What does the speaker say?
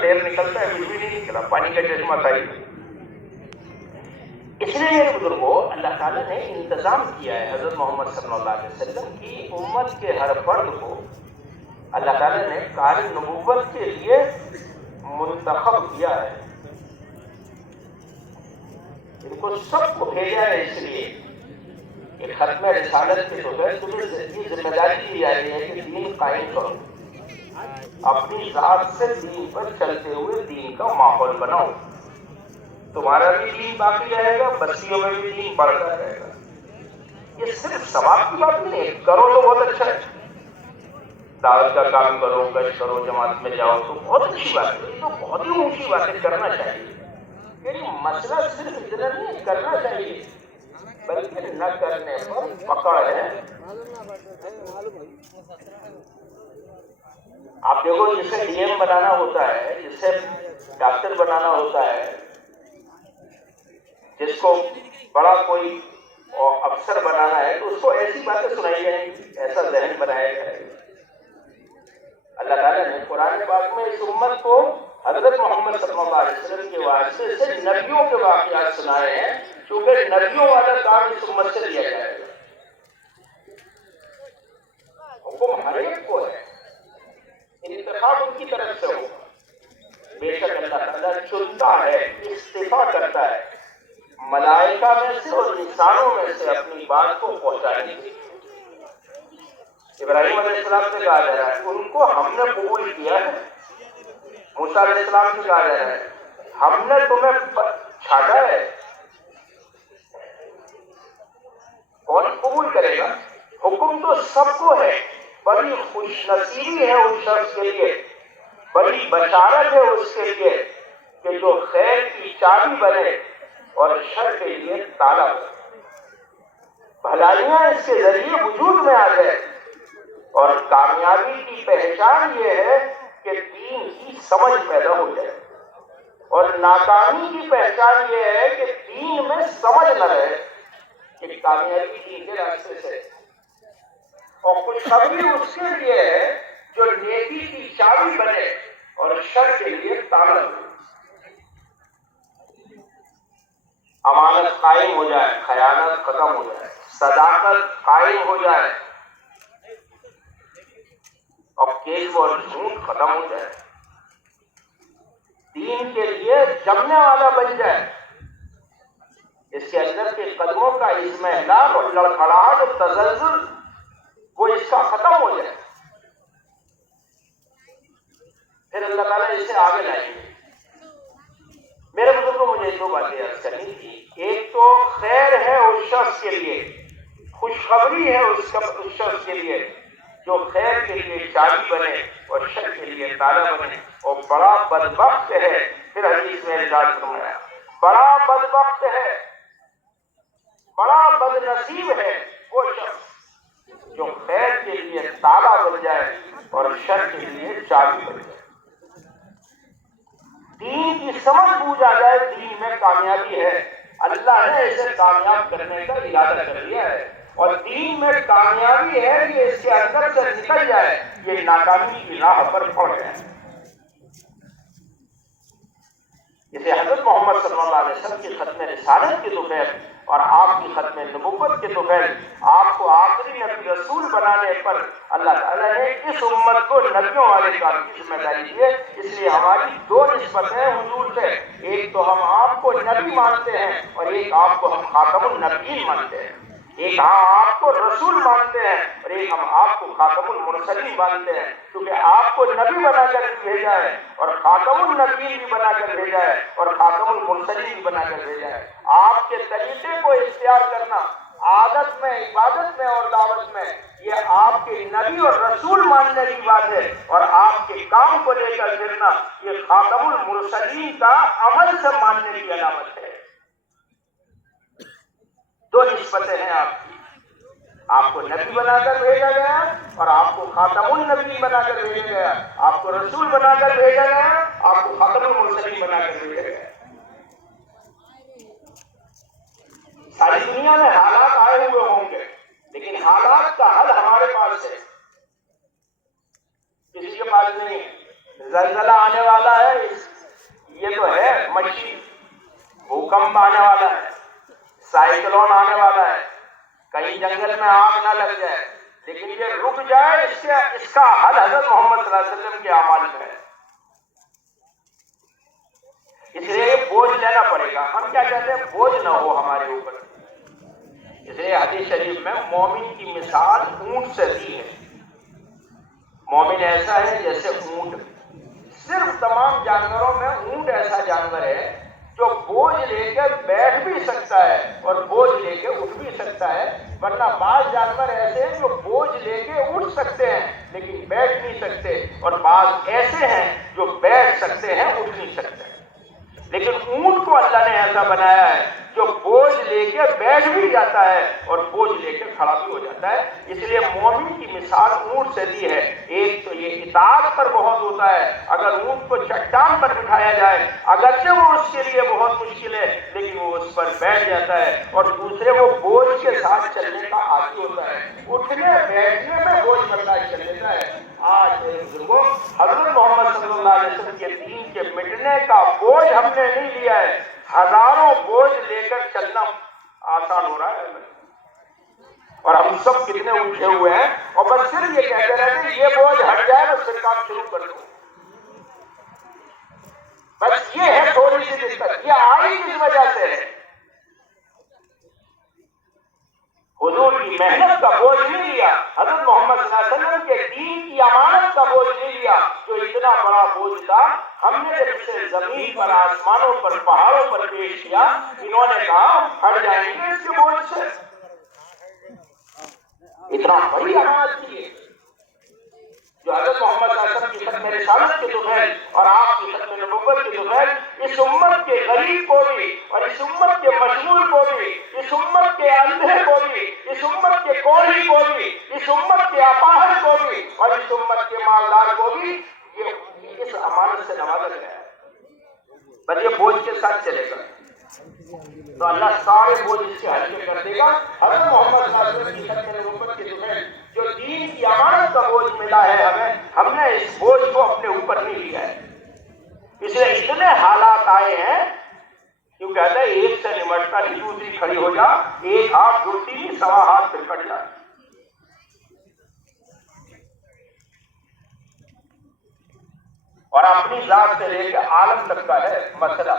ڈھیر نکلتا ہے، کچھ بھی نہیں نکلا، پانی کا چشمہ تھا ہی۔ اس لیے میرے بزرگوں، اللہ تعالیٰ نے انتظام کیا ہے حضرت محمد صلی اللہ علیہ وسلم کی امت کے ہر فرد کو اللہ تعالیٰ نے کار نبوت کے لیے منتخب کیا ہے، ان کو سب کو بھیجا ہے اس لیے کہ ختم رسالت کے بغیر تمہیں یہ ذمہ داری دی جا رہی ہے کہ دین قائم کرو، اپنی ذات سے دین پر چلتے ہوئے دین کا ماحول بناؤ، تمہارا بھی دین باقی رہے گا، بستیوں میں بھی دین بڑھتا رہے گا۔ یہ صرف ثواب کی بات نہیں ہے، کرو تو بہت اچھا ہے، دعوت کا کام کرو، گشت کرو، جماعت میں جاؤ تو بہت اچھی بات ہے، یہ تو بہت ہی اونچی بات ہے، کرنا چاہیے۔ یعنی مسئلہ صرف اتنا نہیں کرنا چاہیے، بلکہ نہ کرنے پر پکڑ ہے۔ آپ دیکھو، جسے ڈی ایم بنانا ہوتا ہے، جسے ڈاکٹر بنانا ہوتا ہے، جس کو بڑا کوئی افسر بنانا ہے، تو اس کو ایسی باتیں سنائی جائیں گی، ایسا ذہن بنایا جائے گا۔ اللہ تعالیٰ نے قرآن پاک میں اس امت کو حضرت محمد صلی اللہ علیہ وسلم کے واسطے سے نبیوں کے واقعات سنائے ہیں، کیونکہ نبیوں والا کام اس امت سے لیا جائے گا۔ حکم ہر ایک کو ہے، انتخاب ان کی طرف سے ہوگا۔ بے شک اللہ تعالیٰ چنتا ہے، استفا کرتا ہے ملائکہ میں سے اور انسانوں میں سے اپنی بات کو پہنچانے کے لیے۔ ابراہیم علیہ السلام سے کہا جا رہا ہے ان کو ہم نے قبول کیا ہے، موسیٰ علیہ السلام سے کہا جا رہا ہے ہم نے تمہیں چھاٹا ہے، کون قبول کرے گا؟ حکم تو سب کو ہے، بڑی خوش نصیبی ہے اس شخص کے لیے، بڑی بشارت ہے اس کے لیے کہ جو خیر کی چابی بنے اور شر کے لیے تالا بنے، بھلائیاں اس کے ذریعے وجود میں آ جائے، اور کامیابی کی پہچان یہ ہے کہ دین کی سمجھ پیدا ہو جائے، اور ناکامی کی پہچان یہ ہے کہ دین میں سمجھ نہ رہے کہ کامیابی دین کے راستے سے، اور خوشخبری اس کے لیے ہے جو نیکی کی چابی بنے اور شر کے لیے تالا بنے۔ امانت قائم ہو جائے، خیانت ختم ہو جائے، صداقت قائم ہو جائے، اور کیس اور جھوٹ ختم ہو جائے، دین کے لیے جمنے والا بن جائے، اس کے اندر کے قدموں کا اضمحلال اور لڑکھڑاہٹ اور تزلزل وہ اس کا ختم ہو جائے، پھر اللہ تعالیٰ اسے آگے لائیں گے۔ میرے بزرگوں، مجھے دو باتیں عرض کرنی تھی، ایک تو خیر ہے اس شخص کے لیے، خوشخبری ہے اس شخص کے لیے جو خیر کے لیے چابی بنے اور شر کے لیے تالا بنے، اور بڑا بدبخت ہے، پھر حدیث میں ارشاد فرمایا بڑا بدبخت ہے، بڑا بد نصیب ہے وہ شخص جو خیر کے لیے تالا بن جائے اور شر کے لیے چابی بن جائے۔ دین کی سمجھ بوجھ آ جائے، دین میں کامیابی ہے، اللہ نے اسے کامیاب کرنے کا ارادہ کر لیا ہے، اور دین میں کامیابی ہے کہ اس کے اندر سے نکل جائے، یہ ناکامی کی راہ پر پڑ جائے۔ جسے حضرت محمد صلی اللہ علیہ وسلم کی ختم رسالت کے دوپہر اور آپ کی ختم نبوت کے دوپہر آپ کو آخری نبی رسول بنانے پر اللہ تعالیٰ نے اس امت کو نبیوں والے کام کی ذمہ داری دی ہے۔ اس لیے ہماری دو نسبتیں ہیں حضور سے، ایک تو ہم آپ کو نبی مانتے ہیں اور ایک آپ کو ہم خاتم النبیین مانتے ہیں، ایک ہم آپ کو رسول مانتے ہیں اور ایک ہم آپ کو خاتم المرسلین مانتے ہیں، کیونکہ آپ کو نبی بنا کر بھیجا ہے اور خاتم النبیین بھی بنا کر بھیجا ہے اور خاتم المرسلین بھی بنا کر بھیجا ہے۔ آپ کے طریقے کو اختیار کرنا عادت میں، عبادت میں اور دعوت میں، یہ آپ کے نبی اور رسول ماننے کی بات ہے، اور آپ کے کام کو لے کر پھرنا یہ خاتم المرسلین کا عمل سے ماننے کی علامت ہے۔ دو نسبتیں ہیں آپ کی، آپ کو نبی بنا کر بھیجا گیا اور آپ کو خاتم النبی بنا کر بھیجا گیا، آپ کو رسول بنا کر بھیجا گیا، آپ کو خاتم المرسلین بنا کر بھیجا گیا۔ ساری دنیا میں حالات آئے ہوئے ہوں گے، لیکن حالات کا حل ہمارے پاس ہے، کسی کے پاس نہیں ہے۔ زلزلہ آنے والا ہے، یہ تو ہے مچھی، بھوکمپ آنے والا ہے، سائیکلون آنے والا ہے، کہیں جنگل میں آگ نہ لگ جائے، لیکن یہ رک جائے، اس کا حل حضرت محمد صلی اللہ علیہ وسلم کے اعمال میں ہے۔ اس لیے بوجھ لینا پڑے گا۔ ہم کیا کہتے ہیں؟ بوجھ نہ ہو ہمارے اوپر۔ اس لیے حدیث شریف میں مومن کی مثال اونٹ سے دی ہے۔ مومن ایسا ہے جیسے اونٹ، صرف تمام جانوروں میں اونٹ ایسا جانور ہے جو بوجھ لے کے بیٹھ بھی سکتا ہے اور بوجھ لے کے اٹھ بھی سکتا ہے، ورنہ بعض جانور ایسے ہیں جو بوجھ لے کے اٹھ سکتے ہیں لیکن بیٹھ نہیں سکتے، اور بعض ایسے ہیں جو بیٹھ سکتے ہیں اٹھ نہیں سکتے۔ لیکن اونٹ کو اللہ نے ایسا بنایا ہے جو بوجھ لے کے بیٹھ بھی جاتا ہے اور بوجھ لے کے کھڑا بھی ہو جاتا ہے۔ اس لیے مومن کی مثال اونٹ سے دی ہے۔ ایک تو یہ اطاعت پر بہت ہوتا ہے، اگر اونٹ کو چٹان پر بٹھایا جائے اگرچہ وہ اس کے لیے بہت مشکل ہے لیکن وہ اس پر بیٹھ جاتا ہے، اور دوسرے وہ بوجھ کے ساتھ چلنے کا عادی ہوتا ہے، اٹھنے بیٹھنے میں بوجھ برداشت کر لیتا ہے۔ آج میرے بزرگوں، حضرت محمد صلی اللہ علیہ وسلم کے دین کے مٹنے کا بوجھ ہم نے نہیں لیا ہے، ہزاروں بوجھ لے کر چلنا آسان ہو رہا ہے ہمیں، اور ہم سب کتنے الجھے ہوئے ہیں، اور بس صرف یہ کہتے رہتے ہیں یہ بوجھ ہٹ جائے بس پھر کام شروع کر دو۔ بس یہ ہے تھوڑی سی دقت، یہ آئی کس وجہ سے ہے؟ حضور کی محنت کا بوجھ نہیں لیا، حضرت محمد صلی اللہ علیہ وسلم کے دین کی امانت کا بوجھ نہیں لیا، جو اتنا بڑا بوجھ تھا ہم نے جب اسے زمین پر، آسمانوں پر، پہاڑوں پر پیش کیا، انہوں نے کہا ہٹ جائیں گے اس کے بوجھ سے۔ اتنا بڑی امانت کی ہے جو حضرت محمد صلی اللہ علیہ وسلم کی ختم رسالت کے دوپہر اور آپ کی ختم نبوت کے دوپہر اس امت کے غریب کو بھی، اور اس امت کے مشغول کو بھی، اس امت کے اندھے کو بھی، اس امت کے کوڑھی کو بھی، اس امت کے اپاہج کو بھی، اور اس امت کے مالدار کو بھی یہ اس امانت سے نوازا گیا ہے۔ بس یہ بوجھ کے ساتھ چلے گا تو اللہ سارے بوجھ اس کے ہلکے کر دے گا۔ حضرت محمد صلی اللہ علیہ وسلم کی ختم نبوت کے دوپہر جو دین کی امانت کا بوجھ ملا ہے ہمیں، ہم نے اس بوجھ کو اپنے اوپر نہیں لیا ہے۔ اس لیے اتنے حالات آئے ہیں، کیوں کہتے ہیں ایک سے نمٹتا نہیں دوسری کھڑی ہو جا، ایک ہاتھ جھکتی نہیں سوا ہاتھ پھر کٹ جائے۔ اور اپنی ذات سے لے کے عالم تک کا ہے مسئلہ۔